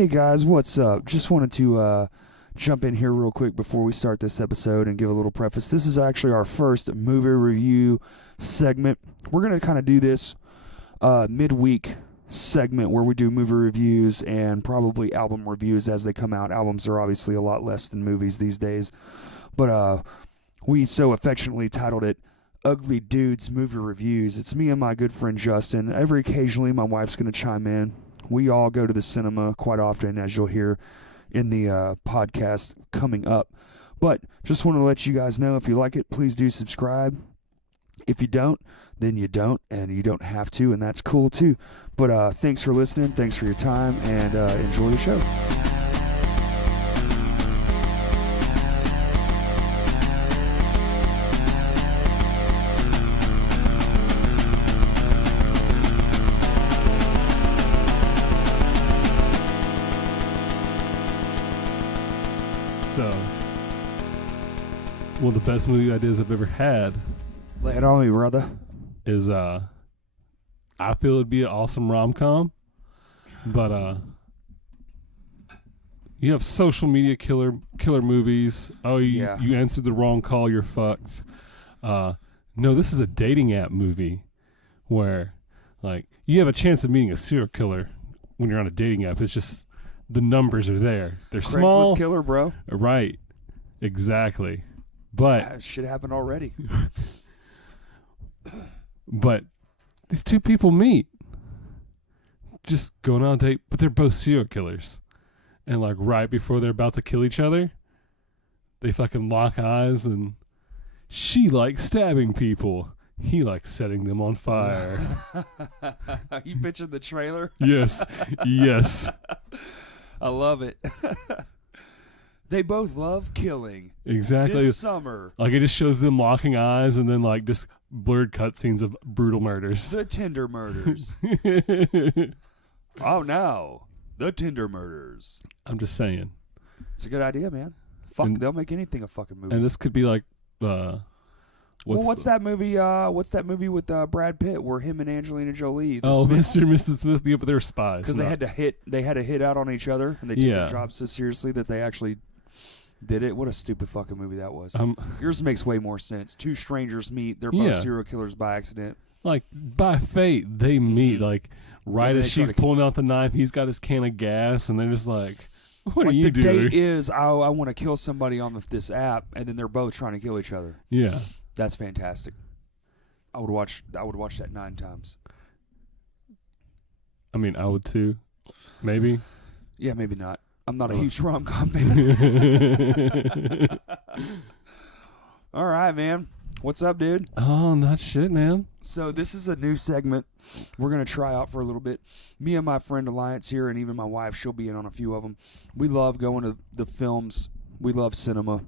Hey guys, what's up? Just wanted to jump in here real quick before we start this episode and give a little preface. This is actually our first movie review segment. We're going to kind of do this midweek segment where we do movie reviews and probably album reviews as they come out. Albums are obviously a lot less than movies these days. But we so affectionately titled it Ugly Dudes Movie Reviews. It's me and my good friend Justin. Every occasionally my wife's going to chime in. We all go to the cinema quite often, as you'll hear in the podcast coming up. But just want to let you guys know, if you like it, please do subscribe. If you don't, then you don't, and you don't have to, and that's cool too. But thanks for listening, thanks for your time, and enjoy the show. So, one of the best movie ideas I've ever had Lay it on me, brother. is I feel it'd be an awesome rom-com, but you have social media killer movies. Oh, you answered the wrong call, you're fucked. No, this is a dating app movie where like you have a chance of meeting a serial killer when you're on a dating app. It's just the numbers are there. They're small. Craigslist killer, bro. Right. Exactly. But That shit happened already. But these two people meet, just going on a date, but they're both serial killers. And like right before they're about to kill each other, they fucking lock eyes, and she likes stabbing people. He likes setting them on fire. Are you bitching the trailer? Yes. Yes. I love it. They both love killing. Exactly. This summer. Like it just shows them locking eyes and then like just blurred cutscenes of brutal murders. The Tinder murders. Oh no. The Tinder murders. I'm just saying. It's a good idea, man. Fuck, And- they'll make anything a fucking movie. And this could be like What's that movie? What's that movie with Brad Pitt where him and Angelina Jolie? Oh, Mr. and Mrs. Smith, yeah, but they were spies. Because they had to hit out on each other, and they took their job so seriously that they actually did it. What a stupid fucking movie that was. Yours makes way more sense. Two strangers meet. They're both serial killers by accident. Like by fate, they meet. Like right as she's pulling out the knife, he's got his can of gas, and they're just like, "What are you doing?" The date is, I want to kill somebody on this app, and then they're both trying to kill each other. Yeah. That's fantastic. I would watch that 9 times. I mean, I would too. Maybe. Yeah, maybe not. I'm not a huge rom-com fan. All right, man. What's up, dude? Oh, not shit, man. So this is a new segment we're going to try out for a little bit. Me and my friend Alliance here, and even my wife, she'll be in on a few of them. We love going to the films. We love cinema.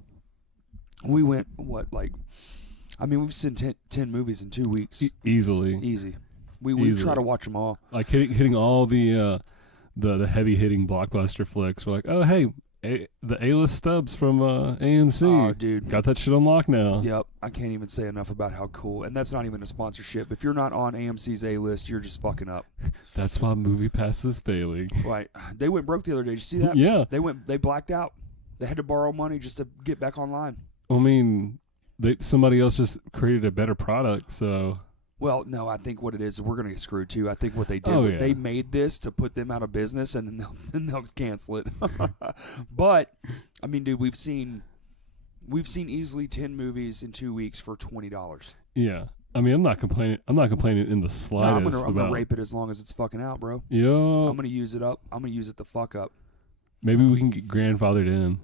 We went, we've seen 10 movies in 2 weeks. Easily. Easy. We try to watch them all. Like hitting all the heavy hitting blockbuster flicks. We're like, oh hey, the A-list stubs from AMC. Oh, dude, got that shit on lock now. Yep, I can't even say enough about how cool. And that's not even a sponsorship. If you're not on AMC's A-list, you're just fucking up. That's why MoviePass is failing. Right. They went broke the other day. Did you see that? Yeah. They blacked out. They had to borrow money just to get back online. I mean, somebody else just created a better product, so. Well, no, I think what it is, we're going to get screwed too. I think what they did, they made this to put them out of business, and then they'll cancel it. But I mean, dude, we've seen easily 10 movies in 2 weeks for $20. Yeah, I mean, I'm not complaining in the slightest. I'm gonna rape it as long as it's fucking out, bro. Yeah, I'm gonna use it up. I'm gonna use it the fuck up. Maybe we can get grandfathered in.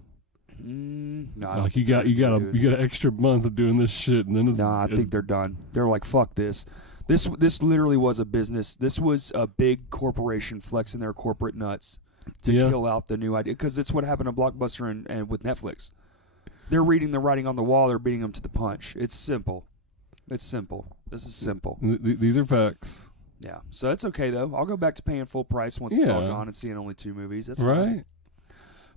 No, like you got an extra month of doing this shit, and then it's. Nah, I think they're done. They're like, fuck this. This literally was a business. This was a big corporation flexing their corporate nuts to kill out the new idea, because it's what happened to Blockbuster and with Netflix. They're reading the writing on the wall. They're beating them to the punch. It's simple. This is simple. These are facts. Yeah, so it's okay though. I'll go back to paying full price once it's all gone and seeing only 2 movies. That's right. Fine.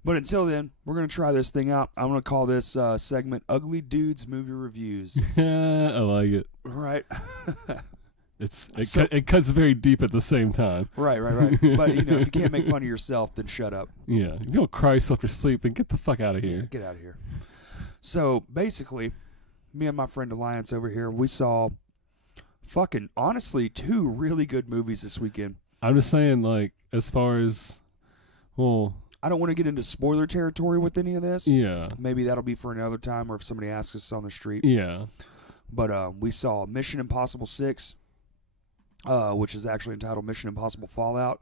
But until then, we're going to try this thing out. I'm going to call this segment Ugly Dudes Movie Reviews. I like it. Right. it cuts very deep at the same time. Right. But if you can't make fun of yourself, then shut up. Yeah, if you don't cry yourself to sleep, then get the fuck out of here. Get out of here. So basically, me and my friend Alliance over here, we saw fucking honestly 2 really good movies this weekend. I'm just saying, like, as far as, well, I don't want to get into spoiler territory with any of this. yeah, Maybe that'll be for another time, or if somebody asks us on the street. yeah, But we saw Mission Impossible 6, which is actually entitled Mission Impossible Fallout.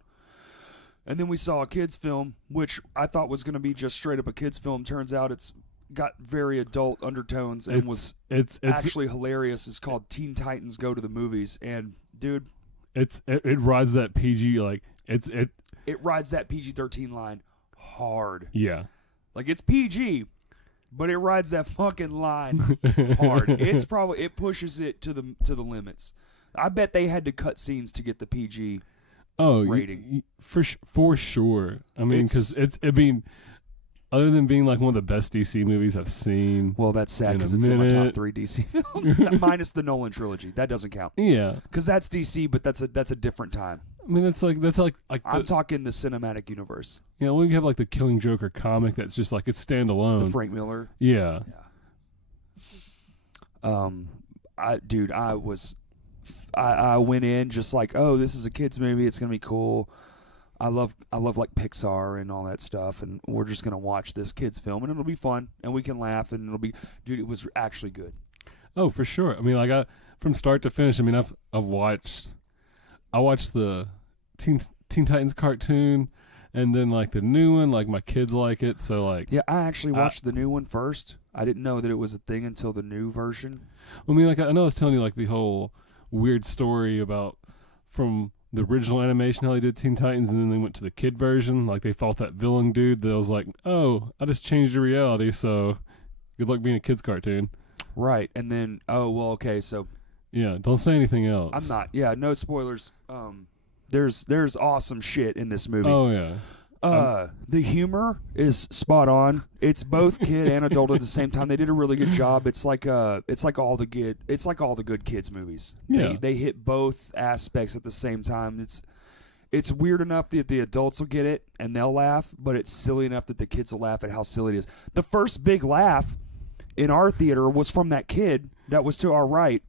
And then we saw a kids film, which I thought was going to be just straight up a kids film. Turns out it's got very adult undertones and was it's actually hilarious. It's called Teen Titans Go to the Movies. And, dude, it rides that PG, like, it rides that PG-13 line hard. yeah. Like, it's PG, but it rides that fucking line hard. It pushes it to the limits. I bet they had to cut scenes to get the PG rating. For sure. I mean, because other than being like one of the best DC movies I've seen. Well, that's sad because it's in my top 3 DC films, minus the Nolan trilogy. That doesn't count. Yeah, because that's DC, but that's a different time. I mean, that's like I'm talking the cinematic universe. Yeah, we have like the Killing Joker comic that's just like it's standalone. The Frank Miller. Yeah. I went in just like, oh, this is a kids movie. It's gonna be cool. I love like Pixar and all that stuff, and we're just gonna watch this kids film, and it'll be fun, and we can laugh, and it'll be, dude, it was actually good. Oh, for sure. I mean, like from start to finish. I mean, I watched the Teen Titans cartoon, and then like the new one. Like my kids like it, so like yeah, I actually watched the new one first. I didn't know that it was a thing until the new version. I mean, like I know I was telling you like the whole weird story about from the original animation how they did Teen Titans, and then they went to the kid version. Like they fought that villain dude that was like, oh, I just changed the reality, so good luck being a kid's cartoon. Right, and then okay, so yeah, don't say anything else. I'm not. Yeah, no spoilers. There's awesome shit in this movie. Oh yeah. The humor is spot on. It's both kid and adult at the same time. They did a really good job. It's like all the good kids movies. Yeah. They hit both aspects at the same time. It's weird enough that the adults will get it and they'll laugh, but it's silly enough that the kids will laugh at how silly it is. The first big laugh in our theater was from that kid that was to our right.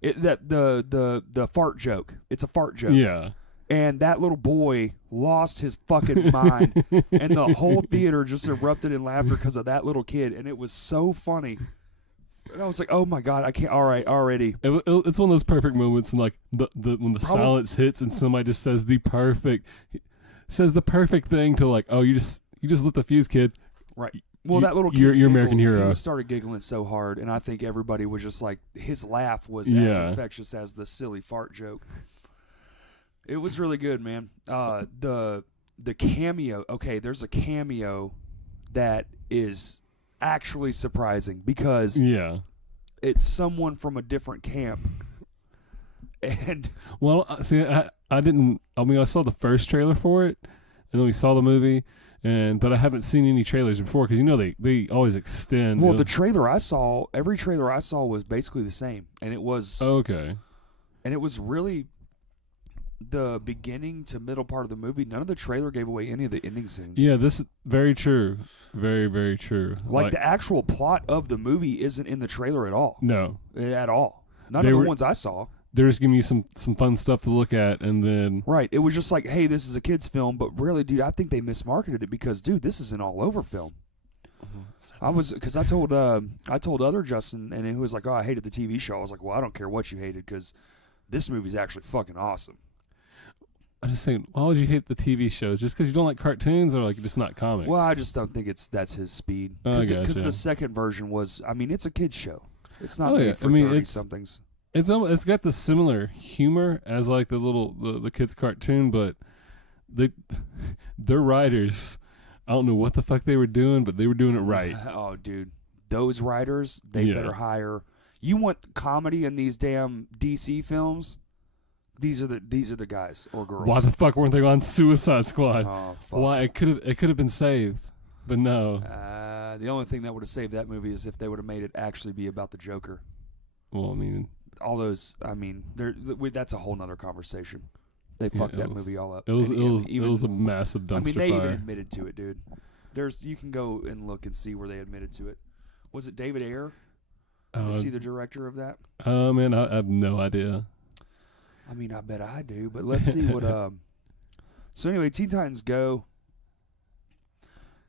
The fart joke. It's a fart joke. Yeah. And that little boy lost his fucking mind. And the whole theater just erupted in laughter because of that little kid. And it was so funny. And I was like, oh my God, I can't. All right, already. It's one of those perfect moments, and like when the silence hits and somebody just says the perfect thing to like, oh, you just lit the fuse, kid. Right. Well, that little kid, you're American hero. He started giggling so hard, and I think everybody was just like, his laugh was as infectious as the silly fart joke. It was really good, man. The cameo. Okay, there's a cameo that is actually surprising because it's someone from a different camp. And see, I didn't. I mean, I saw the first trailer for it, and then we saw the movie. But I haven't seen any trailers before because they always extend. Well, the trailer I saw, every trailer I saw was basically the same, and it was okay. And it was really the beginning to middle part of the movie. None of the trailer gave away any of the ending scenes. Yeah, this is very true, very very true. Like the actual plot of the movie isn't in the trailer at all. No, at all. None of the ones I saw. They're just giving you some fun stuff to look at, and then right. It was just like, hey, this is a kids' film, but really, dude, I think they mismarketed it because, dude, this is an all over film. I told other Justin, and he was like, oh, I hated the TV show. I was like, well, I don't care what you hated because this movie's actually fucking awesome. I'm just saying, why would you hate the TV shows? Just because you don't like cartoons, or like just not comics? Well, I just don't think that's his speed. Because the second version was, I mean, it's a kids' show. It's not made for 30-somethings. It's got the similar humor as like the kids cartoon, but their writers, I don't know what the fuck they were doing, but they were doing it right. Oh, dude, those writers, they better hire. You want comedy in these damn DC films? These are the guys or girls. Why the fuck weren't they on Suicide Squad? Oh fuck! Why it could have been saved, but no. The only thing that would have saved that movie is if they would have made it actually be about the Joker. Well, I mean, all those. I mean, that's a whole nother conversation. They Yeah, fucked it that was- movie all up. It was And it was even- it was a massive dumpster I mean, they even fire. admitted to it, dude. You can go and look and see where they admitted to it. Was it David Ayer? Is he the director of that? Man, I have no idea. I mean, I bet I do, but let's see what. So anyway, Teen Titans Go.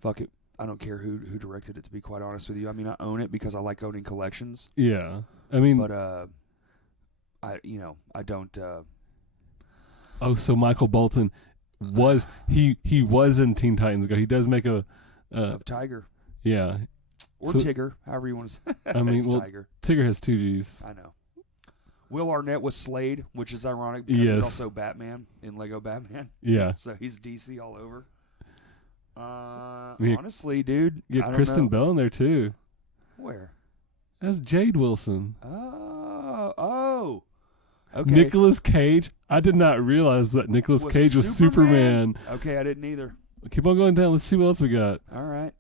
Fuck it, I don't care who directed it. To be quite honest with you, I mean, I own it because I like owning collections. Yeah, I mean, But I don't. oh, so Michael Bolton was he was in Teen Titans Go. He does make a Of Tiger yeah. or So- Tigger, however you want to say. I mean, It's well, Tiger. Tigger has 2 G's. I know. Will Arnett was Slade, which is ironic because Yes. he's also Batman in Lego Batman. Yeah, So he's DC all over. Yeah. Honestly, dude, you I get don't Kristen know. Bell in there too. Where? That's Jade Wilson. Oh. Okay. Nicolas Cage. I did not realize that Nicolas Cage was Superman. Okay, I didn't either. Keep on going down. Let's see what else we got. All right.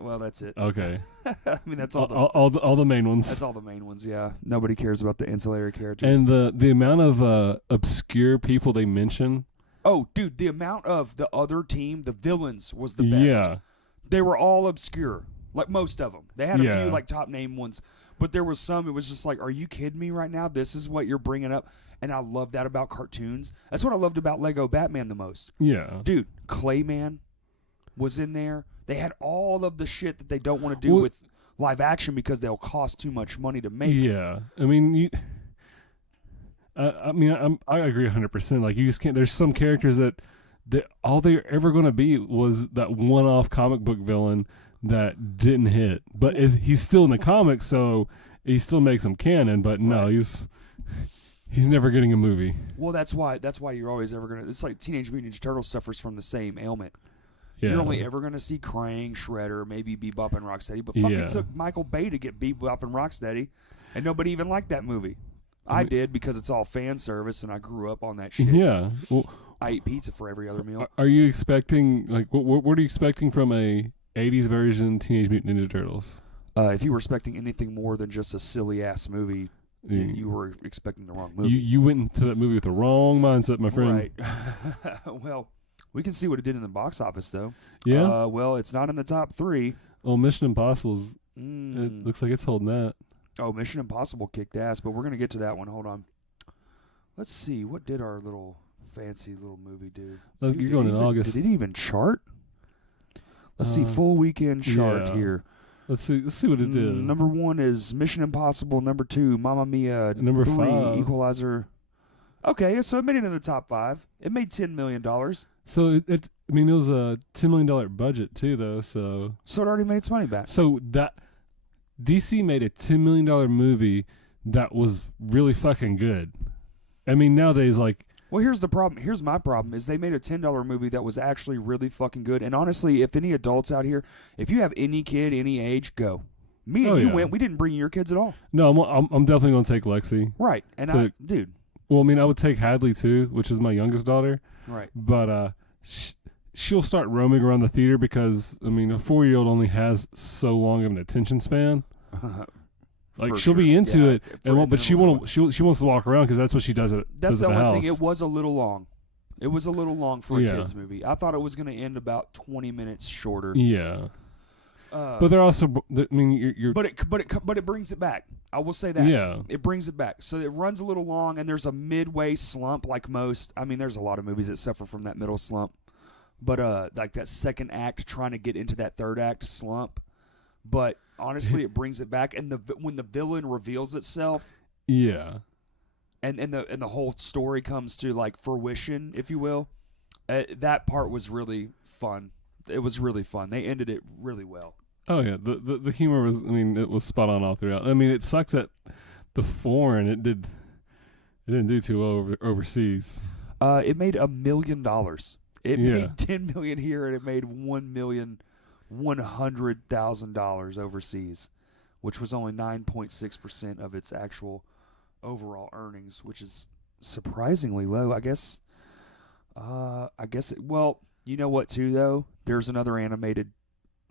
Well, that's it. Okay, I mean, that's all. all the main ones. That's all the main ones. Yeah. Nobody cares about the ancillary characters. And the amount of obscure people they mention. oh, dude, the amount of the other team, the villains, was the best. Yeah, They were all obscure, like most of them. They had a Yeah. few like top name ones, but there was some. It was just like, are you kidding me right now? This is what you're bringing up, and I love that about cartoons. That's what I loved about Lego Batman the most, yeah. dude. Clayman was in there. They had all of the shit that they don't want to do Well- with live action because they'll cost too much money to make. Yeah, I mean, I agree 100%. Like, you just can't. There's some characters that all they're ever going to be was that one-off comic book villain that didn't hit, but he's still in the comics, so he still makes them canon. But no, Right. he's never getting a movie. Well, that's why you're always ever gonna. It's like Teenage Mutant Ninja Turtles suffers from the same ailment. Yeah, You're only ever gonna see Krang, Shredder, maybe Bebop and Rocksteady, but fucking Yeah. took Michael Bay to get Bebop and Rocksteady, and nobody even liked that movie. I did because it's all fan service, and I grew up on that shit. yeah. Well, I eat pizza for every other meal. are you expecting what are you expecting from a 80s version Teenage Mutant Ninja Turtles? If you were expecting anything more than just a silly ass movie, you were expecting the wrong movie. You went into that movie with the wrong mindset, my friend. Right. Well, we can see what it did in the box office, though. Yeah. Well, it's not in the top 3. Well, Mission Impossible's. Mm. It looks like it's holding that. Oh, Mission Impossible kicked ass, but we're going to get to that one. Hold on. Let's see. What did our little fancy little movie do? You're Dude, going did in it even- August. Did it even chart? Let's see. Full weekend chart yeah. here. Let's see what it did. Number 1 is Mission Impossible. Number 2, Mamma Mia. Number 3, 5. Equalizer. Okay, so it made it in the top 5. It made $10 million. So it was a $10 million budget too, though. So So it already made its money back. that DC made a $10 million movie that was really fucking good. I mean, nowadays, like, Well, here's the problem. Here's my problem is they made a $10 movie that was actually really fucking good. And honestly, if any adults out here, if you have any kid, any age, go. Me and Oh, you yeah. went. We didn't bring your kids at all. no, I'm definitely gonna take Lexi. Right. And So- dude. Well, I mean, I would take Hadley too, which is my youngest daughter. Right. But she'll start roaming around the theater because, I mean, a 4-year-old only has so long of an attention span. Like, For she'll be sure. into Yeah, it, for- but she won't. She wants to walk around because that's what she does at That's does the at the only house. thing. It was a little long. It was a little long for a Yeah. kids movie. I thought it was going to end about 20 minutes shorter. Yeah, But they're also. I mean, you're. but it brings it back. I will say that. Yeah. It brings it back. So it runs a little long, and there's a midway slump like most. I mean, there's a lot of movies that suffer from that middle slump. But like that second act trying to get into that third act slump. But honestly, it brings it back. And when the villain reveals itself, Yeah. and the whole story comes to like fruition, if you will, that part was really fun. It was really fun. They ended it really well. Oh yeah. The humor was. I mean, it was spot on all throughout. I mean, it sucks that the foreign it didn't do too well overseas. It made $1 million. It Yeah. made $10 million here, and it made $1,100,000 overseas, which was only 9.6% of its actual overall earnings, which is surprisingly low. I guess. Well, you know what? Too though, there's another animated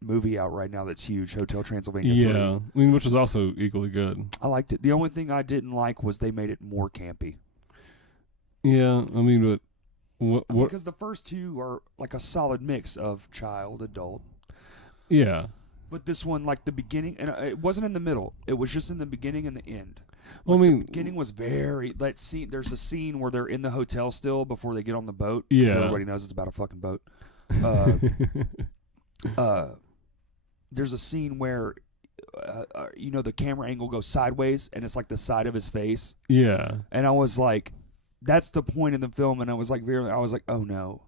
movie out right now that's huge, Hotel Transylvania 3. Yeah, I mean, which is also equally good. I liked it. The only thing I didn't like was they made it more campy. Yeah, I mean, but what? Because the first two are like a solid mix of child, adult. Yeah. But this one, like the beginning, and it wasn't in the middle. It was just in the beginning and the end. Well, Like, I mean, the beginning was very. Let's see. There's a scene where they're in the hotel still before they get on the boat. 'Cause Yeah. everybody knows it's about a fucking boat. There's a scene where, the camera angle goes sideways, and it's like the side of his face. yeah. And I was like, that's the point in the film. And I was like, oh no,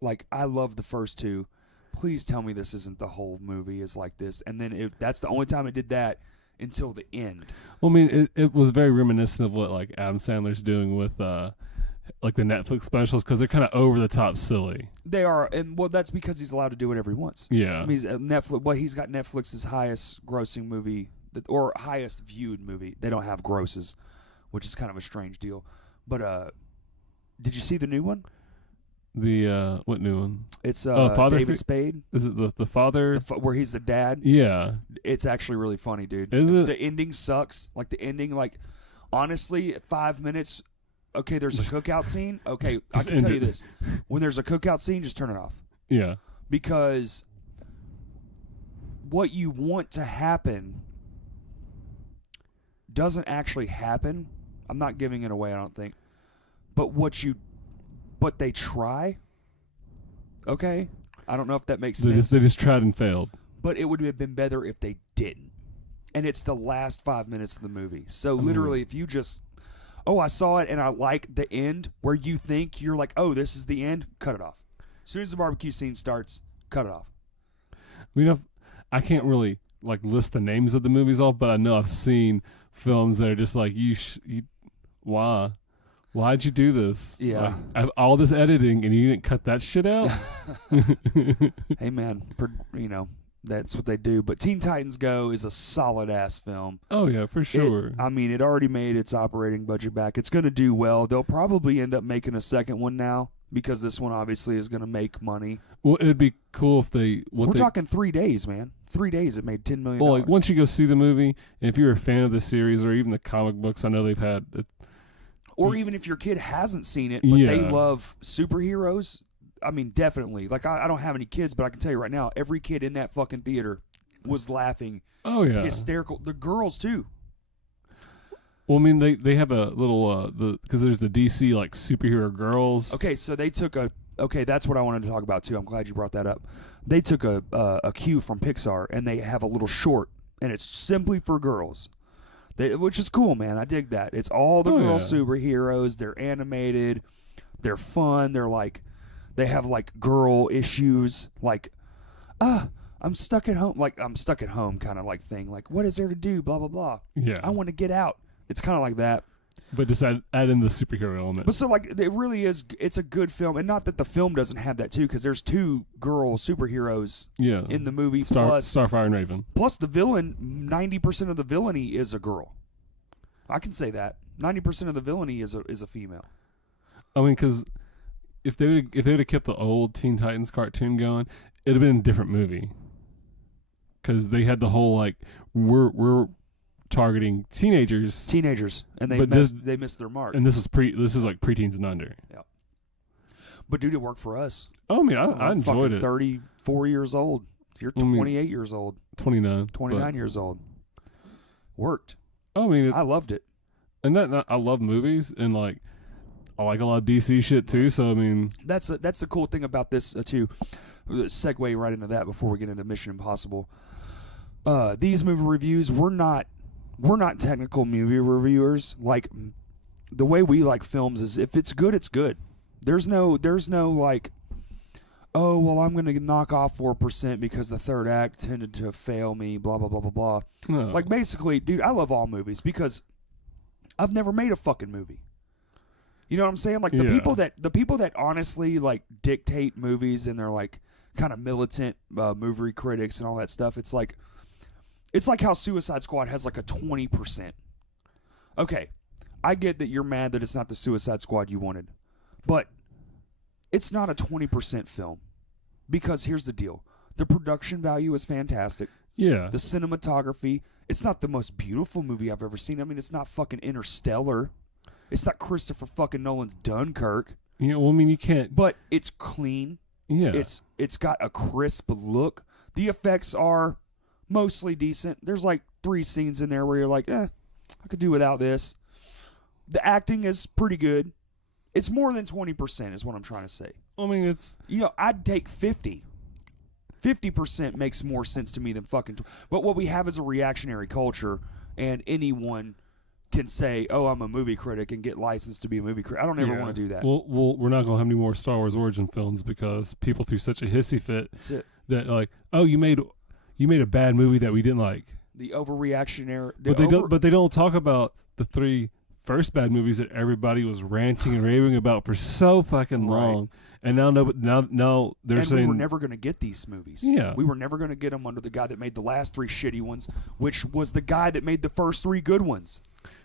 like I love the first two. Please tell me this isn't the whole movie is like this. And then that's the only time it did that until the end. Well, I mean, it was very reminiscent of what like Adam Sandler's doing with like the Netflix specials because they're kind of over the top silly. They are, and well, that's because he's allowed to do whatever he wants. Yeah. I mean, Netflix. Well, he's got Netflix's highest grossing movie, or highest viewed movie. They don't have grosses, which is kind of a strange deal. But did you see the new one? The what new one? It's Father David Spade. Is it the father? Where he's the dad. Yeah. It's actually really funny, dude. Is it? The ending sucks. Like the ending, like honestly, 5 minutes. Okay, there's a cookout scene. Okay, I can tell you this: when there's a cookout scene, just turn it off. Yeah. Because what you want to happen doesn't actually happen. I'm not giving it away, I don't think. But they try. Okay? I don't know if that makes sense. They just tried and failed. But it would have been better if they didn't. And it's the last 5 minutes of the movie. So literally, if you just, I saw it and I like the end, where you think you're like, oh, this is the end, cut it off. As soon as the barbecue scene starts, cut it off. I mean, I can't really like list the names of the movies off, but I know I've seen films that are just like, why? Why'd you do this? Yeah. Like, I have all this editing and you didn't cut that shit out? Hey, man, that's what they do. But Teen Titans Go is a solid-ass film. Oh, yeah, for sure. It already made its operating budget back. It's going to do well. They'll probably end up making a second one now because this one obviously is going to make money. Well, it'd be cool if We're talking 3 days, man. 3 days it made $10 million. Well, like once you go see the movie, and if you're a fan of the series or even the comic books, I know they've had or even if your kid hasn't seen it, but they love superheroes, I mean, definitely. Like, I don't have any kids, but I can tell you right now, every kid in that fucking theater was laughing. Oh, yeah. Hysterical. The girls, too. Well, I mean, they have a little, because there's the DC, like, superhero girls. Okay, so they took that's what I wanted to talk about, too. I'm glad you brought that up. They took a cue from Pixar, and they have a little short, and it's simply for girls. Which is cool, man. I dig that. It's all the girl superheroes. They're animated. They're fun. They're like, they have like girl issues. Like, I'm stuck at home. Like, I'm stuck at home kind of like thing. Like, what is there to do? Blah, blah, blah. Yeah. I want to get out. It's kind of like that. But just add in the superhero element. But so, like, it really is, it's a good film. And not that the film doesn't have that, too, because there's 2 girl superheroes in the movie. Starfire and Raven. Plus, the villain, 90% of the villainy is a girl. I can say that. 90% of the villainy is a female. I mean, because if they would have kept the old Teen Titans cartoon going, it'd have been a different movie. Because they had the whole, like, we're targeting teenagers, and they missed their mark. And this is like preteens and under. Yeah. But dude, it worked for us. Oh, I mean, I enjoyed it. 34 years old. You're 28 years old. 29 years old. Worked. I mean, I loved it. And I love movies, and like I like a lot of DC shit too. So I mean, that's the cool thing about this too. Segue right into that before we get into Mission Impossible. These movie reviews, we're not technical movie reviewers. Like, the way we like films is if it's good, it's good. There's no like, oh, well, I'm going to knock off 4% because the third act tended to fail me, blah, blah, blah, blah, blah. No. Like, basically, dude, I love all movies because I've never made a fucking movie. You know what I'm saying? Like, the people that honestly, like, dictate movies and they're, like, kind of militant movie critics and all that stuff, it's like how Suicide Squad has, like, a 20%. Okay, I get that you're mad that it's not the Suicide Squad you wanted, but it's not a 20% film because here's the deal. The production value is fantastic. Yeah. The cinematography, it's not the most beautiful movie I've ever seen. I mean, it's not fucking Interstellar. It's not Christopher fucking Nolan's Dunkirk. Yeah, well, I mean, you can't. But it's clean. Yeah. It's got a crisp look. The effects are mostly decent. There's like 3 scenes in there where you're like, I could do without this. The acting is pretty good. It's more than 20% is what I'm trying to say. I mean, it's... I'd take 50. 50% makes more sense to me than fucking... But what we have is a reactionary culture, and anyone can say, oh, I'm a movie critic and get licensed to be a movie critic. I don't ever want to do that. Well, we're not going to have any more Star Wars origin films because people threw such a hissy fit That's it. that, like, oh, you made a bad movie that we didn't like. The overreactionary... But they don't talk about the 3 first bad movies that everybody was ranting and raving about for so fucking long. And now they're saying... we were never going to get these movies. Yeah. We were never going to get them under the guy that made the last 3 shitty ones, which was the guy that made the first 3 good ones.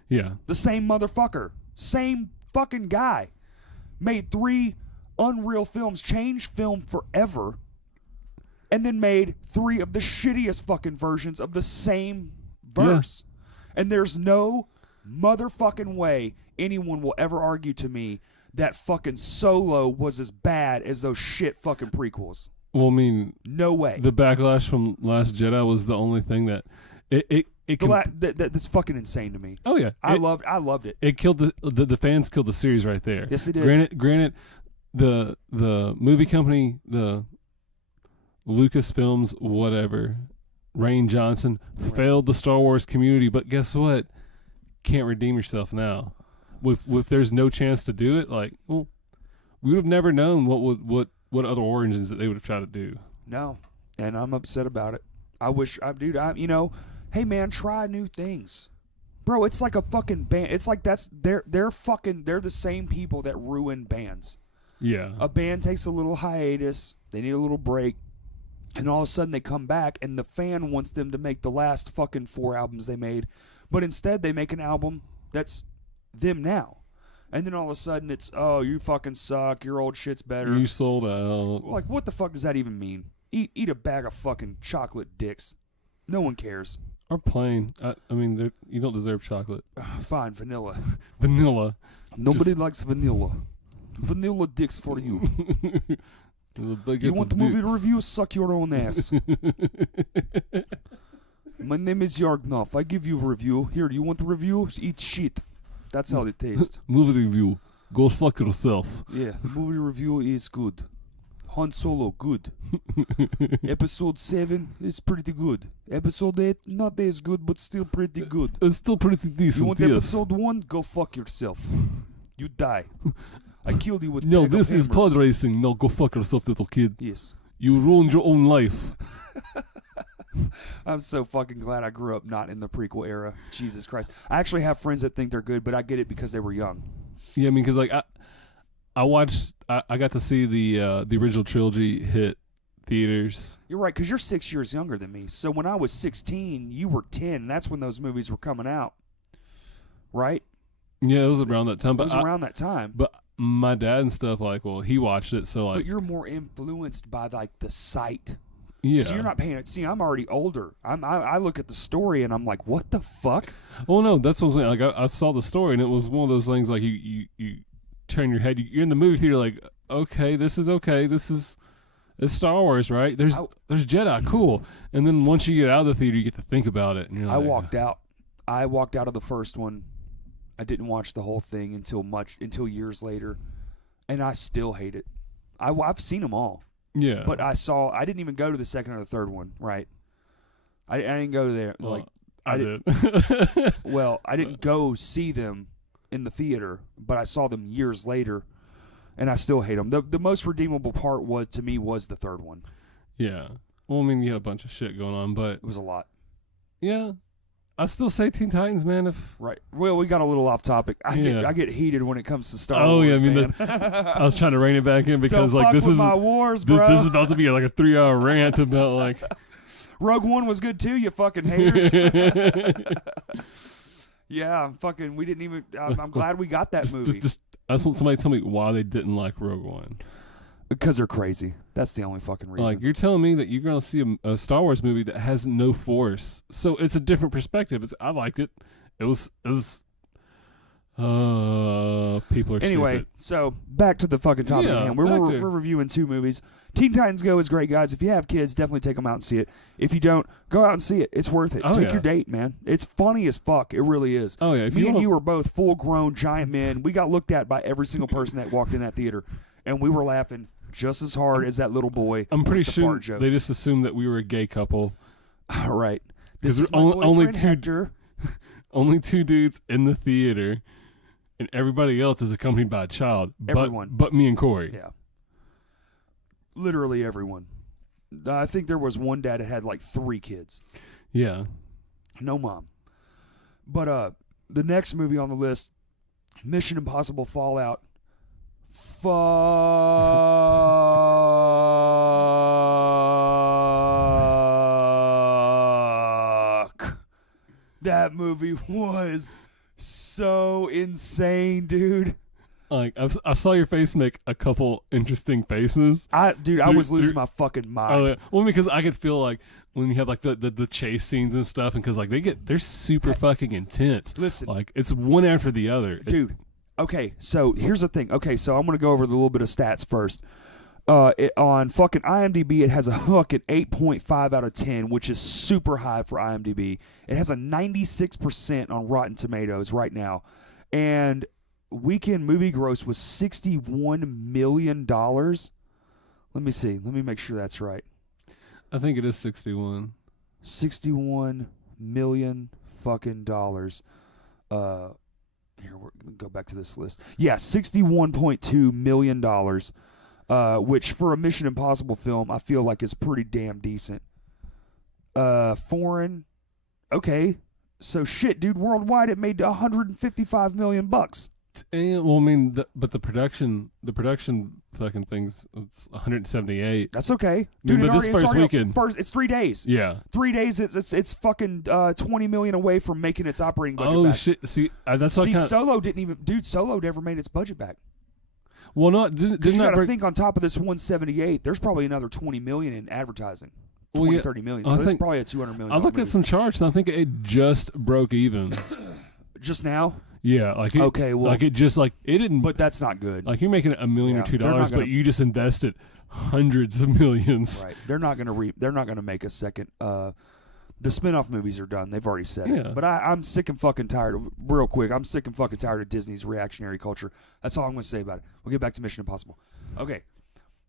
Yeah. The same motherfucker. Same fucking guy. Made 3 unreal films, changed film forever, and then made 3 of the shittiest fucking versions of the same verse. Yeah. And there's no motherfucking way anyone will ever argue to me that fucking Solo was as bad as those shit fucking prequels. Well, I mean... No way. The backlash from Last Jedi was the only thing that... That's fucking insane to me. Oh, yeah. I loved it. It killed the fans killed the series right there. Yes, they did. Granted, the movie company, the Lucasfilms, whatever, Rian Johnson, failed the Star Wars community, but guess what? Can't redeem yourself now. If there's no chance to do it, like, well, we would have never known what other origins that they would have tried to do. No, and I'm upset about it. I wish, hey man, try new things, bro. It's like a fucking band. It's like they're the same people that ruin bands. Yeah, a band takes a little hiatus, they need a little break, and all of a sudden they come back, and the fan wants them to make the last fucking 4 albums they made, but instead they make an album that's them now. And then all of a sudden it's, oh, you fucking suck, your old shit's better. You sold out. Like, what the fuck does that even mean? Eat a bag of fucking chocolate dicks. No one cares. Or plain. I mean, you don't deserve chocolate. Fine, vanilla. Vanilla. Nobody likes vanilla. Vanilla dicks for you. You want the movie review? Suck your own ass. My name is Yargnov. I give you a review. Here, do you want the review? Eat shit. That's how it tastes. Movie review. Go fuck yourself. Yeah, the movie review is good. Han Solo, good. Episode 7 is pretty good. Episode 8, not as good, but still pretty good. It's still pretty decent, You want episode 1? Go fuck yourself. You die. I killed you with No, bag of this is pod hammers. racing. No, go fuck yourself, little kid. Yes. You ruined your own life. I'm so fucking glad I grew up not in the prequel era. Jesus Christ. I actually have friends that think they're good, but I get it because they were young. Yeah, I mean, because like I got to see the original trilogy hit theaters. You're right, because you're 6 years younger than me. So when I was 16, you were 10. And that's when those movies were coming out. Right? Yeah, it was around that time. It was around that time. But my dad and stuff, like, well, he watched it, so like. But you're more influenced by like the sight. Yeah. So you're not paying it. See, I'm already older. I look at the story and I'm like, what the fuck? Well, no, that's what I'm saying. Like, I saw the story and it was one of those things like you turn your head. You're in the movie theater, like, okay. This is it's Star Wars, right? There's Jedi, cool. And then once you get out of the theater, you get to think about it. And you're I like, walked out. I walked out of the first one. I didn't watch the whole thing until years later, and I still hate it. I've seen them all. Yeah, but I didn't even go to the second or the third one, right? I didn't go there. Well, like I did. Well, I didn't go see them in the theater, but I saw them years later, and I still hate them. The most redeemable part was the third one. Yeah. Well, I mean, you had a bunch of shit going on, but It was a lot. yeah, I still say Teen Titans, man. If Right. Well, we got a little off topic. I get heated when it comes to Star oh Wars. yeah, I mean, man. I was trying to rein it back in because Don't like fuck this with is my wars, bro. this is about to be like a 3-hour rant about like Rogue One was good too, you fucking haters. Yeah, we didn't even. I'm glad we got that movie. I just want somebody to tell me why they didn't like Rogue One. Because they're crazy. That's the only fucking reason. Like, you're telling me that you're going to see a Star Wars movie that has no Force. So it's a different perspective. I liked it. It was people are anyway, stupid. so back to the fucking topic at hand. We're reviewing 2 movies. Teen Titans Go is great, guys. If you have kids, definitely take them out and see it. If you don't, go out and see it. It's worth it. Oh, Take yeah. your date, man. It's funny as fuck. It really is. Oh, yeah. If Me and wanna- you were both full-grown giant men. We got looked at by every single person that walked in that theater, and we were laughing just as hard as that little boy. I'm pretty with the sure fart jokes. they just assumed that we were a gay couple. All right. This 'Cause is my only boyfriend, two- Hector. Only 2 dudes in the theater, and everybody else is accompanied by a child. Everyone. But me and Corey. Yeah. Literally everyone. I think there was one dad that had like 3 kids. Yeah. No mom. But the next movie on the list, Mission Impossible Fallout. Fuck. That movie was so insane, dude. Like, I saw your face make a couple interesting faces. I was losing Dude. my fucking mind. Oh, yeah. Well, because I could feel like when you have like the chase scenes and stuff, and because like they're super fucking intense. Listen. Like, it's one after the other. Dude, okay, so here's the thing. Okay, so I'm going to go over the little bit of stats first. On fucking IMDb, it has a fucking 8.5 out of 10, which is super high for IMDb. It has a 96% on Rotten Tomatoes right now. And weekend movie gross was $61 million. Let me see. Let me make sure that's right. I think it is 61. 61 million fucking dollars. Here, we're gonna go back to this list. Yeah, $61.2 million, which for a Mission Impossible film, I feel like is pretty damn decent. Foreign, okay, so shit, dude. Worldwide, it made $155 million. And, well, I mean, but the production fucking things, it's 178. That's okay, I dude. mean, but this it's first already- weekend- it's 3 days. Yeah. 3 days. It's fucking $20 million away from making its operating budget Oh back. shit! See, that's what See, I kind of. Solo didn't even. Dude, Solo never made its budget back. Well, not didn't Because you that got to break? think on top of this 178, there's probably another 20 million in advertising. Well, 20, yeah, 30 million. I So it's think- probably a $200 million. I looked at some charts and I think it just broke even. just now. Yeah, like it, Okay, well- like it just like it didn't. But that's not good. like you're making $1 million Yeah, or $2, they're not but gonna- you just invested hundreds of millions. Right. They're not gonna make a second. The spin-off movies are done. They've already said Yeah. it. But I'm sick and fucking tired. Real quick, I'm sick and fucking tired of Disney's reactionary culture. That's all I'm gonna say about it. We'll get back to Mission Impossible. Okay.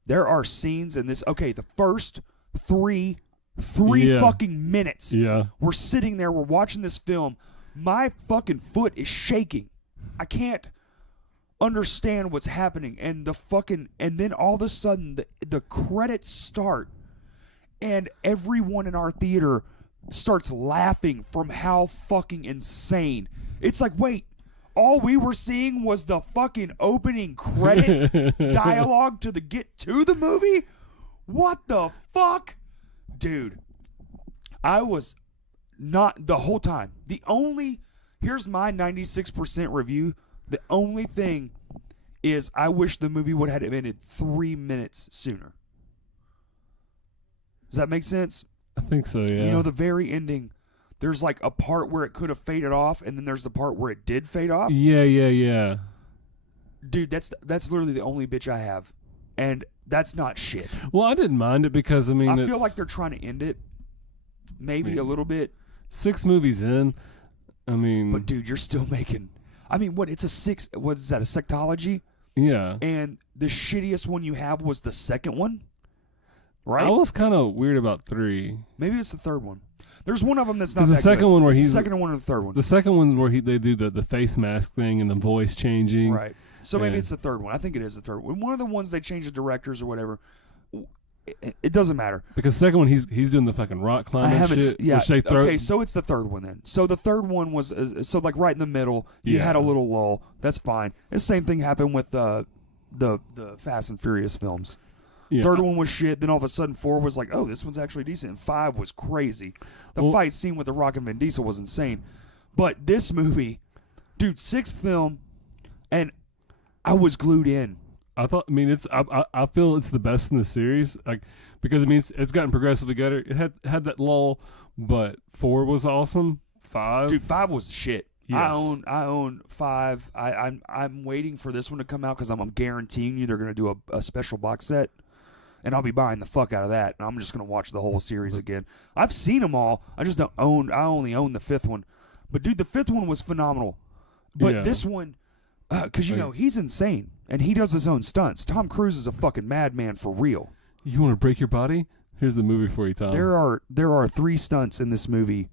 There are scenes in this. Okay, the first three Yeah. fucking minutes. Yeah. We're sitting there, we're watching this film. My fucking foot is shaking. I can't understand what's happening. And then all of a sudden the credits start and everyone in our theater starts laughing from how fucking insane. It's like, wait, all we were seeing was the fucking opening credit dialogue to get to the movie? What the fuck? Dude, I was not the whole time. Here's my 96% review. The only thing is I wish the movie would have ended 3 minutes sooner. Does that make sense? I think so. Yeah. You know, the very ending, there's like a part where it could have faded off, and then there's the part where it did fade off. Yeah. Dude, that's literally the only bitch I have. And that's not shit. Well, I didn't mind it because I mean, I feel it's like they're trying to end it. Maybe a little bit. 6 movies in. I mean, But dude, you're still making. I mean, what? It's a 6. What is that? A sectology? yeah. And the shittiest one you have was the second one, right? I was kind of weird about 3. Maybe it's the third one. There's one of them that's not. There's the that second good. one where It's he's- the second one and the third one. The second one where they do the face mask thing and the voice changing. Right. So maybe Yeah. it's the third one. I think it is the third one. One of the ones they changed the directors or whatever. It doesn't matter. Because the second one he's doing the fucking rock I climbing haven't. shit. Yeah. Which they throw. Okay. So it's the third one then. So the third one was so like right in the middle. You Yeah. had a little lull. That's fine. The same thing happened with the Fast and Furious films. Yeah. Third one was shit. Then all of a sudden, 4 was like, oh, this one's actually decent. And 5 was crazy. The Well- fight scene with The Rock and Vin Diesel was insane. But this movie, dude, 6th film, and I was glued in. I thought. I mean, I feel it's the best in the series. Like because I mean it's gotten progressively better. It had that lull, but 4 was awesome. 5, Dude, 5 was shit. Yes. I own 5. I'm waiting for this one to come out because I'm guaranteeing you they're going to do a special box set, and I'll be buying the fuck out of that. And I'm just going to watch the whole series again. I've seen them all. I just don't own. I only own the 5th one. But dude, the 5th one was phenomenal. But Yeah. this one, because you know he's insane and he does his own stunts. Tom Cruise is a fucking madman for real. You want to break your body? Here's the movie for you, Tom. There are 3 stunts in this movie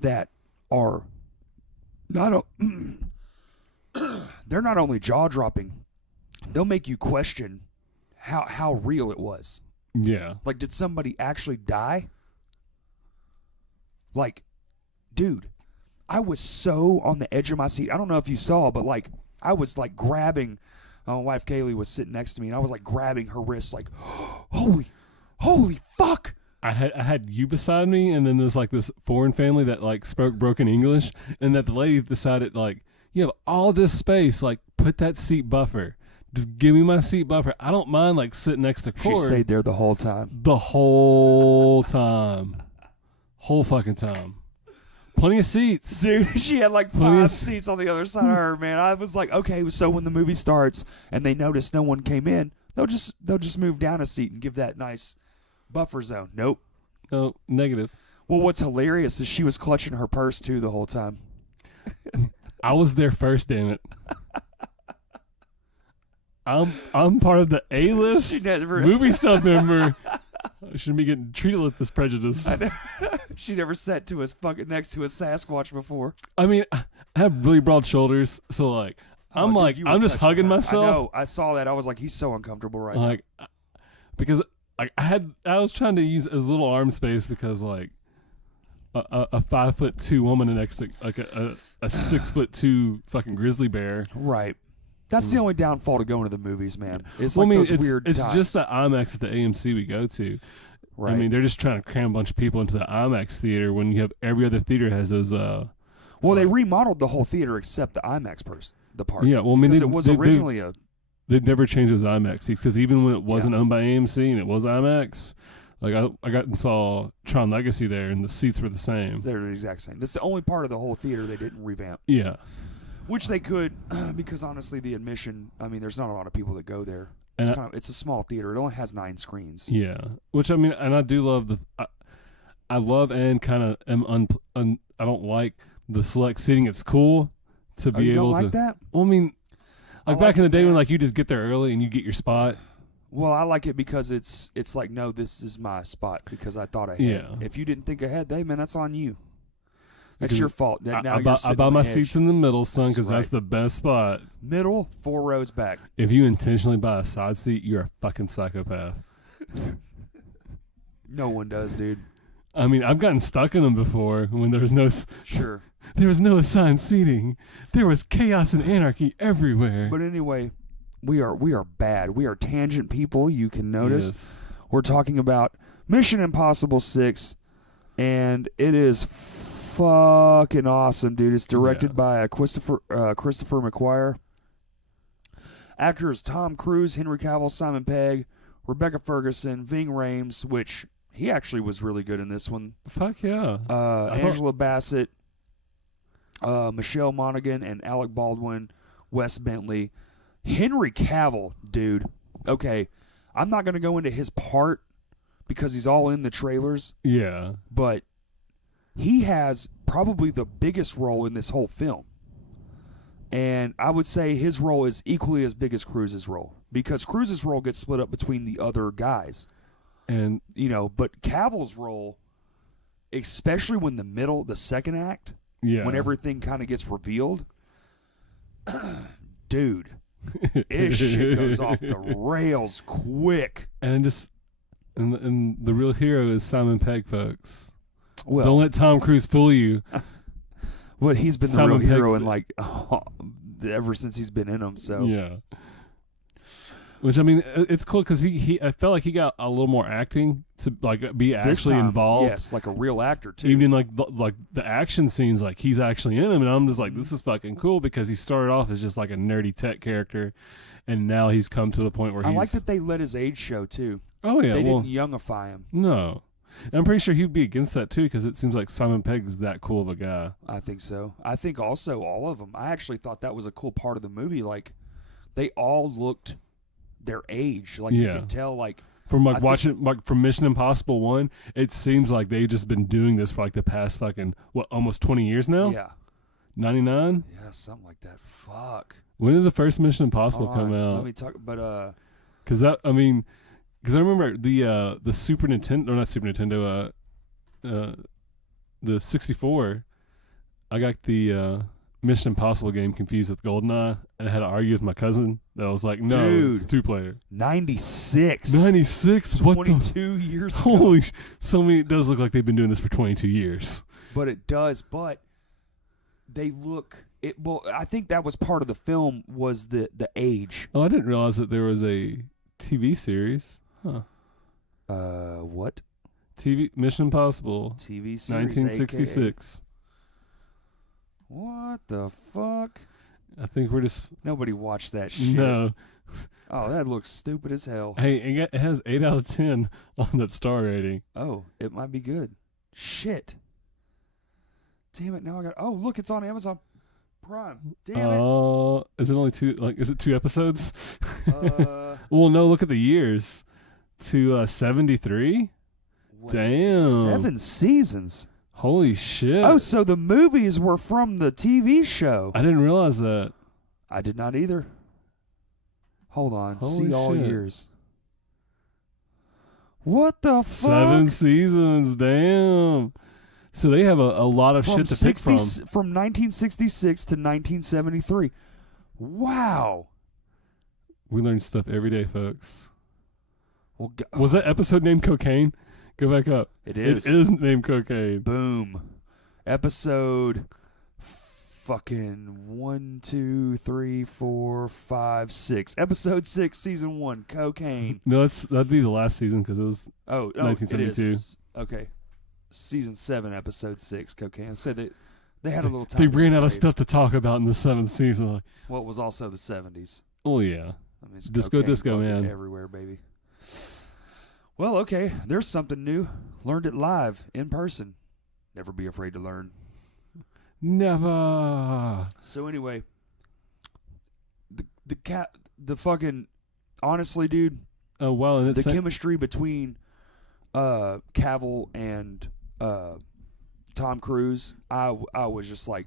that are not they're not only jaw dropping, they'll make you question how real it was. Yeah. Like, did somebody actually die? Like, dude, I was so on the edge of my seat. I don't know if you saw, but like I was like grabbing. My wife Kaylee was sitting next to me, and I was like grabbing her wrist, like, holy fuck! I had you beside me, and then there's like this foreign family that like spoke broken English, and that the lady decided like, you have all this space, like put that seat buffer. Just give me my seat buffer. I don't mind like sitting next to Corey. She stayed there the whole time. The whole time, whole fucking time. Plenty of seats, Dude, she had like Plenty 5 of- seats on the other side of her, man. I was like, okay, so when the movie starts and they notice no one came in, they'll just move down a seat and give that nice buffer zone. Nope. No, negative. Well, what's hilarious is she was clutching her purse too the whole time. I was there first, damn it. I'm part of the A-list She never movie stuff member. I shouldn't be getting treated with this prejudice. she never sat to his fucking next to a Sasquatch before. I mean, I have really broad shoulders, so like Oh, I'm dude, like you were I'm just touching hugging her. myself. I know. I saw that. I was like, he's so uncomfortable right now. Like because like I was trying to use as little arm space because like a 5'2" woman next to like a 6'2" fucking grizzly bear. Right. That's the only downfall to going to the movies, man. It's Well, like I mean, those weird it's times. just the IMAX at the AMC we go to. Right. I mean, they're just trying to cram a bunch of people into the IMAX theater when you have every other theater has those. well, they remodeled the whole theater except the IMAX the part. Yeah, well, I mean, because it was originally a. they've never changed those IMAX seats because even when it wasn't owned by AMC and it was IMAX, like I got and saw Tron Legacy there and the seats were the same. They're the exact same. That's the only part of the whole theater they didn't revamp, Yeah, which they could, because honestly, the admission. I mean, there's not a lot of people that go there. and It's a small theater. It only has 9 screens. yeah, which I mean, and I do love I love and kind of am I don't like the select seating. It's cool to Oh, be you able don't like to. that? Well, I mean, I like like back in the it, day when man. like you just get there early and you get your spot. Well, I like it because it's like, no, this is my spot because I thought ahead. Yeah. If you didn't think ahead, hey man, that's on you. That's Because your fault. That now I you're buy sitting my on the seats edge. in the middle, son, That's because that's right. the best spot. Middle, 4 rows back. If you intentionally buy a side seat, you're a fucking psychopath. No one does, dude. I mean, I've gotten stuck in them before when there was Sure. assigned seating. There was chaos and anarchy everywhere. But anyway, we are bad. We are tangent people. You can notice. Yes. We're talking about Mission Impossible 6, and it is fucking awesome, dude. It's directed Yeah. by Christopher McQuarrie. Actors Tom Cruise, Henry Cavill, Simon Pegg, Rebecca Ferguson, Ving Rhames, which he actually was really good in this one. Fuck yeah. Angela Bassett, Michelle Monaghan, and Alec Baldwin, Wes Bentley. Henry Cavill, dude. Okay, I'm not going to go into his part because he's all in the trailers, Yeah. but he has probably the biggest role in this whole film. And I would say his role is equally as big as Cruise's role because Cruise's role gets split up between the other guys. And But Cavill's role, especially when the second act, yeah. when everything kind of gets revealed, dude, this shit goes off the rails quick. and the real hero is Simon Pegg, folks. Well, Don't let Tom Cruise fool you. but he's been the Simon real hero Pegg's in like ever since he's been in them. So Yeah. Which I mean, it's cool because I felt like he got a little more acting to like be this actually time, involved. yes, like a real actor too. Even in like the action scenes, like he's actually in them, and I'm just like, this is fucking cool because he started off as just like a nerdy tech character, and now he's come to the point where I he's. like that they let his age show too. Oh yeah, They well, didn't youngify him. no, and I'm pretty sure he'd be against that too because it seems like Simon Pegg's that cool of a guy. I think so. I think also all of them. I actually thought that was a cool part of the movie. Like, they all looked their age. Like, you Yeah. could tell, like, From I like think- watching like from Mission Impossible 1, it seems like they've just been doing this for like the past fucking almost 20 years now. yeah. 99. Yeah, something like that. Fuck. When did the first Mission Impossible Hold come on. out? Let me talk, but, Because I remember the Super Nintendo, or not Super Nintendo, the 64. I got the Mission Impossible game confused with GoldenEye, and I had to argue with my cousin. That was like, no, it's Dude. 2-player. 96. 96. What the? 22 years ago. Holy! So many. It does look like they've been doing this for 22 years. But it does. But they look. Well, I think that was part of the film was the age. Oh, I didn't realize that there was a TV series. Huh? What? TV Mission Impossible, TV series. 1966. What the fuck? I think we're just Nobody watched that shit. no. Oh, that looks stupid as hell. Hey, it has 8 out of 10 on that star rating. Oh, it might be good. Shit. Damn it! Now I got. Oh, look, it's on Amazon Prime. Damn it. Oh, is it only 2? Like, is it 2 episodes? Uh, Well, no. Look at the years. To 73. wait, Damn. 7 seasons. Holy shit! Oh, so the movies were from the TV show. I didn't realize that. I did not either. Hold on. Holy See all shit. years. What the fuck? 7 seasons. Damn. So they have a lot of from shit to pick from. From 1966 to 1973. Wow. We learn stuff every day, folks. Well, Was that episode named Cocaine? Go back up. It is. It is named Cocaine. Boom. Episode fucking 1, 2, 3, 4, 5, 6. Episode 6, season 1, Cocaine. No, that'd be the last season because it was. Oh, 1972. It is. Okay. Season 7, episode 6, Cocaine. So they had a little time. They to ran out of breathe. stuff to talk about in the 7th season. Like, Well, it was also the 70s. oh yeah. I mean, it's Disco, cocaine disco, fucking man. everywhere, baby. Well, okay. There's something new. Learned it live, in person. Never be afraid to learn. Never. So anyway, the fucking, honestly, dude, Oh well, and the it's chemistry between Cavill and Tom Cruise, I was just like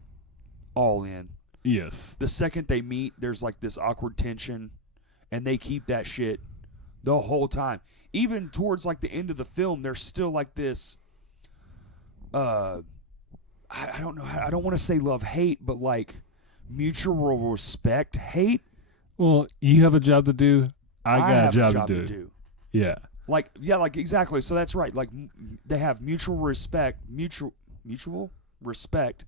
all in. yes. The second they meet, there's like this awkward tension, and they keep that shit the whole time. Even towards like the end of the film, there's still like this. I don't know. I don't want to say love hate, but like mutual respect hate. Well, you have a job to do. I got have a job to do. Yeah. Like exactly. So that's right. Like they have mutual respect, mutual respect,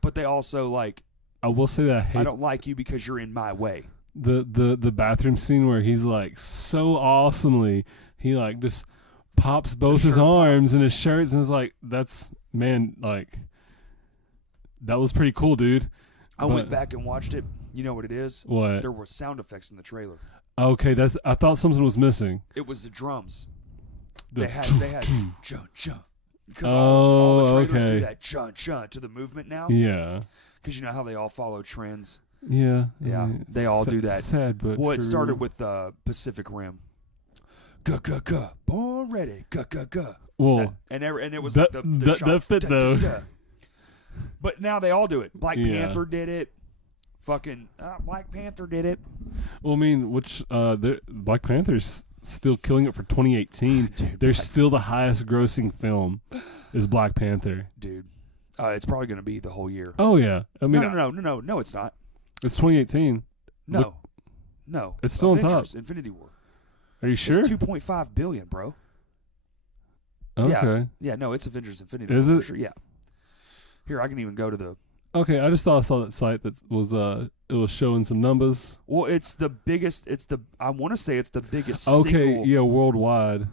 but they also like I will say that I hate I don't like you because you're in my way. the bathroom scene where he's like so awesomely he like just pops both his shirt pop. arms and his shirts and is like that's man like that was pretty cool, dude. I went back and watched it. You know what it is? What? There were sound effects in the trailer. Okay, that's I thought something was missing. It was the drums. The They had chun chun because all the trailers okay. do that chun chun to the movement now. Yeah. Because you know how they all follow trends. Yeah. Yeah, they all do that. Sad, but Well, it true. started with Pacific Rim. Guh guh guh, born ready. Guh guh guh. Well, And it was That- the that shots. fit, though. But now they all do it. Black Yeah. Panther did it. Fucking Black Panther did it. well, I mean, which Black Panther's still killing it for 2018. Dude, They're still the highest grossing film is Black Panther. dude. It's probably going to be the whole year. Oh yeah, I mean, No, it's not. it's 2018. No. No. It's still on top. Avengers, Infinity War. Are you sure? It's 2.5 billion, bro. Okay. Yeah, no, it's Avengers Infinity Is War it? for sure. Yeah. Here, I can even go to the Okay, I just thought I saw that site that was it was showing some numbers. Well, it's the biggest I want to say it's the biggest Okay, single, yeah, worldwide.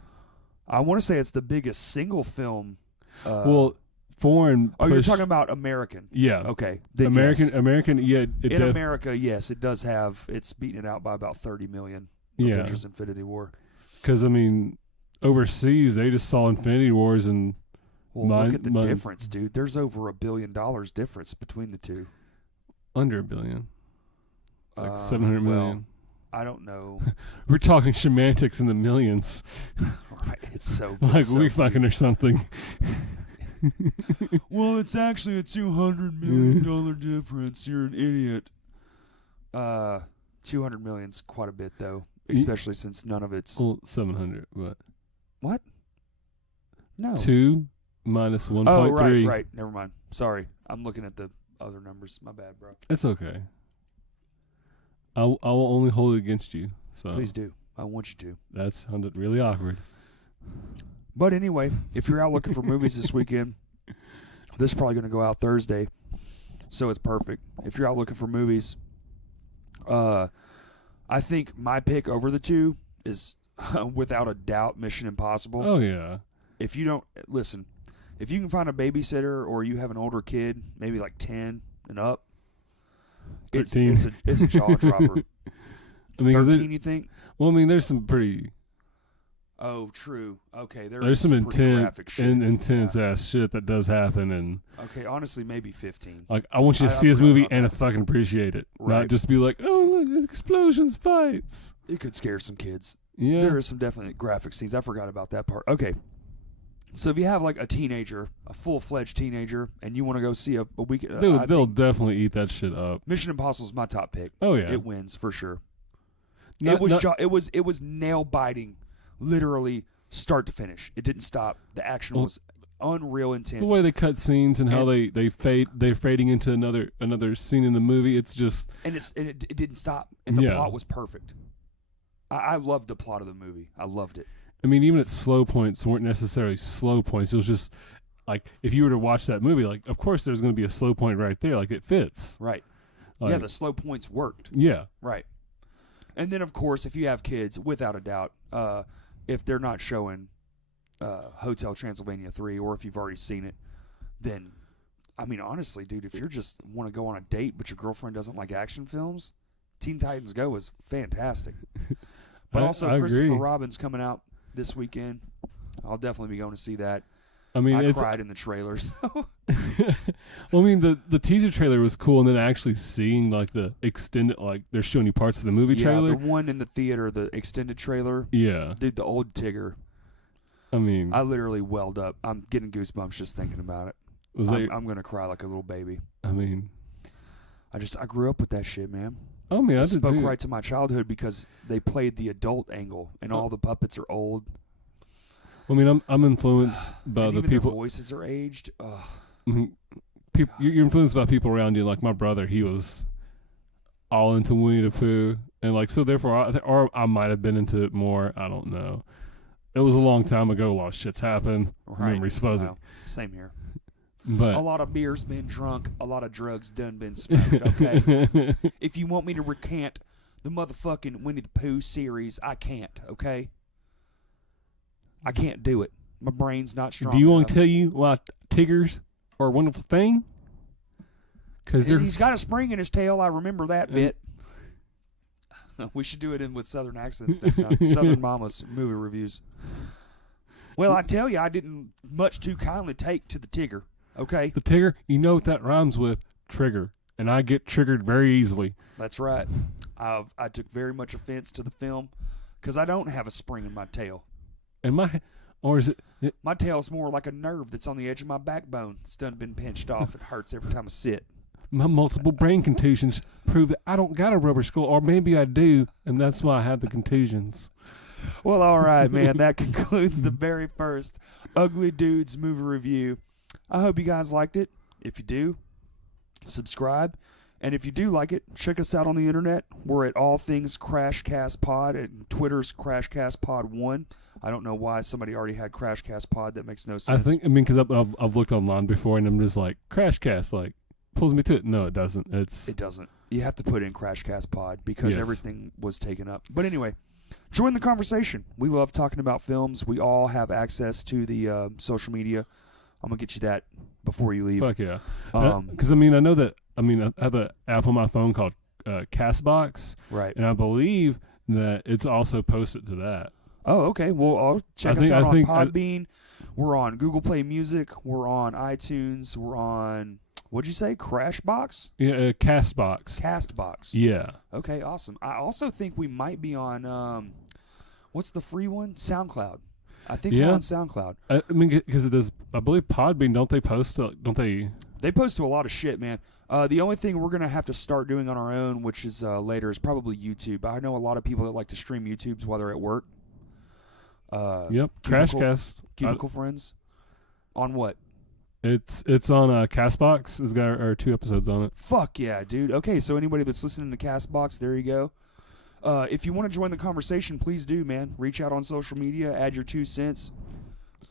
I want to say it's the biggest single film Well, foreign. Oh, you're push- talking about American. Yeah. Okay. Then American. yes. American. Yeah. In America, yes, it does have. It's beating it out by about 30 million. Yeah. Avengers: Infinity War. Because I mean, overseas they just saw Infinity Wars and. Well, look at the difference, dude. There's over $1 billion difference between the two. Under $1 billion. It's like 700 million. I don't know. We're talking semantics in the millions. Right. It's so Like so we few. fucking or something. Well, it's actually a $200 million difference. You're an idiot. 200 million's quite a bit, though, especially since none of it's. Well, 700, but What? No. 2 minus 1.3. Oh, right. Never mind. Sorry. I'm looking at the other numbers. My bad, bro. It's okay. I will only hold it against you. So Please do. I want you to. that sounded really awkward. But anyway, if you're out looking for movies this weekend, this is probably going to go out Thursday, so it's perfect. If you're out looking for movies, I think my pick over the two is, without a doubt, Mission Impossible. Oh yeah. If you don't, listen, if you can find a babysitter or you have an older kid, maybe like 10 and up, it's 13. it's a jaw dropper. I mean, 13, you think? well, I mean, there's some pretty. Oh, true. Okay, There's some pretty graphic shit. intense Yeah. ass shit that does happen, and Okay, honestly, maybe 15. like I want you to I see this forgot movie about and that. fucking appreciate it, Right. not just be like, oh look, explosions, fights. It could scare some kids. Yeah. There are some definitely graphic scenes. I forgot about that part. Okay. So if you have like a teenager, a full-fledged teenager, and you want to go see a weekend, They'll definitely eat that shit up. Mission Impossible is my top pick. Oh yeah. It wins for sure. Not- not- It was nail biting, literally start to finish. It didn't stop. The action was unreal intense. the way they cut scenes and how And- they're fading into another scene in the movie. It's just and it didn't stop. And the Yeah. plot was perfect. I loved the plot of the movie. I loved it. I mean, even its slow points weren't necessarily slow points. It was just like if you were to watch that movie, like of course there's going to be a slow point right there. Like it fits. Right. Like, Yeah, the slow points worked. yeah. Right. And then, of course, if you have kids, without a doubt, if they're not showing Hotel Transylvania 3, or if you've already seen it, then, I mean, honestly, dude, if you just want to go on a date but your girlfriend doesn't like action films, Teen Titans Go is fantastic. But also, I Christopher agree. Robin's coming out this weekend. I'll definitely be going to see that. I mean, I it's. cried in the trailers. Well, I mean, the teaser trailer was cool, and then actually seeing like the extended, like they're showing you parts of the movie Yeah, trailer. the one in the theater, the extended trailer. Yeah. Dude, the old Tigger. I mean, I literally welled up. I'm getting goosebumps just thinking about it. was like, I'm gonna cry like a little baby. I mean, I grew up with that shit, man. I mean, I It did spoke too. right to my childhood because they played the adult angle, and all the puppets are old. I mean, I'm influenced by And the even people. their voices are aged. Ugh. Mhm. You're influenced by people around you. Like my brother, he was all into Winnie the Pooh, and like so therefore, I might have been into it more. I don't know. It was a long time ago. A lot of shit's happened. Right. Memory's fuzzy. Wow. Same here. But A lot of beer's been drunk. A lot of drugs done been smoked. Okay. If you want me to recant the motherfucking Winnie the Pooh series, I can't. Okay. I can't do it. My brain's not strong. do you want enough. to tell you why Tiggers are a wonderful thing? Because they're He's got a spring in his tail. I remember that And- bit. We should do it in with Southern accents next time. Southern Mamas movie reviews. Well, I tell you, I didn't much too kindly take to the Tigger. Okay, the Tigger. You know what that rhymes with? Trigger. And I get triggered very easily. that's right. I took very much offense to the film because I don't have a spring in my tail. And or is it? My tail's more like a nerve that's on the edge of my backbone. It's done been pinched off. It hurts every time I sit. My multiple brain contusions prove that I don't got a rubber skull, or maybe I do, and that's why I have the contusions. Well, all right, man. That concludes the very first Ugly Dudes movie review. I hope you guys liked it. If you do, subscribe. And if you do like it, check us out on the internet. We're at All Things Crashcast Pod, and Twitter's Crashcast Pod 1. I don't know why somebody already had Crashcast Pod. That makes no sense. I mean, because I've looked online before, and I'm just like, Crashcast, like, pulls me to it. No, it doesn't. It doesn't. You have to put in Crashcast Pod because Yes. everything was taken up. But anyway, join the conversation. We love talking about films. We all have access to the social media. I'm going to get you that before you leave. Fuck yeah. Um, Because I know that I have an app on my phone called Castbox, right. and I believe that it's also posted to that. Oh, okay. Well, I'll check us I out on think- Podbean. We're on Google Play Music. We're on iTunes. We're on, what'd you say, Crashbox? Yeah, Castbox. Castbox. Yeah. Okay, awesome. I also think we might be on, what's the free one? SoundCloud. I think we're Yeah. on SoundCloud. I mean, because it does. I believe Podbean. Don't they post? Don't they? They post to a lot of shit, man. The only thing we're going to have to start doing on our own, which is later, is probably YouTube. I know a lot of people that like to stream YouTubes while they're at work. Yep. Cubicle- Crashcast. Cubicle Friends. On what? It's on Castbox. It's got our 2 episodes on it. Fuck yeah, dude. Okay, so anybody that's listening to Castbox, there you go. If you want to join the conversation, please do, man. Reach out on social media, add your 2 cents.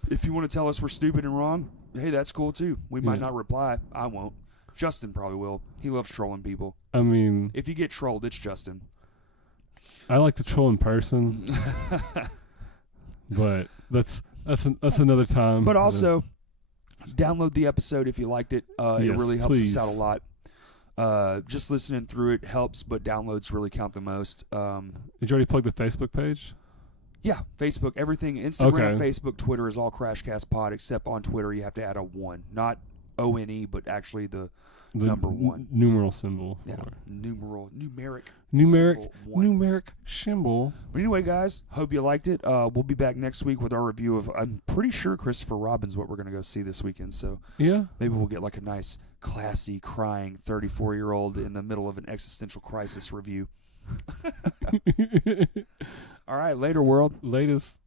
If you want to tell us we're stupid and wrong, hey, that's cool too. We might Yeah. not reply. I won't. Justin probably will. He loves trolling people. I mean, If you get trolled, it's Justin. I like to troll in person, but that's another time. But also, download the episode if you liked it. It Yes, really helps please. us out a lot. Just listening through it helps, but downloads really count the most. Did you already plug the Facebook page? Yeah, Facebook, everything, Instagram, Okay. Facebook, Twitter is all Crashcast Pod, except on Twitter you have to add a 1. Not O-N-E, but actually the The Number 1. numeral symbol. yeah, for- numeric Numeric. symbol 1. Numeric symbol. But anyway, guys, hope you liked it. We'll be back next week with our review of, I'm pretty sure Christopher Robin's what we're going to go see this weekend, so Yeah. maybe we'll get like a nice, classy, crying 34-year-old in the middle of an existential crisis review. All right, later, world. Latest.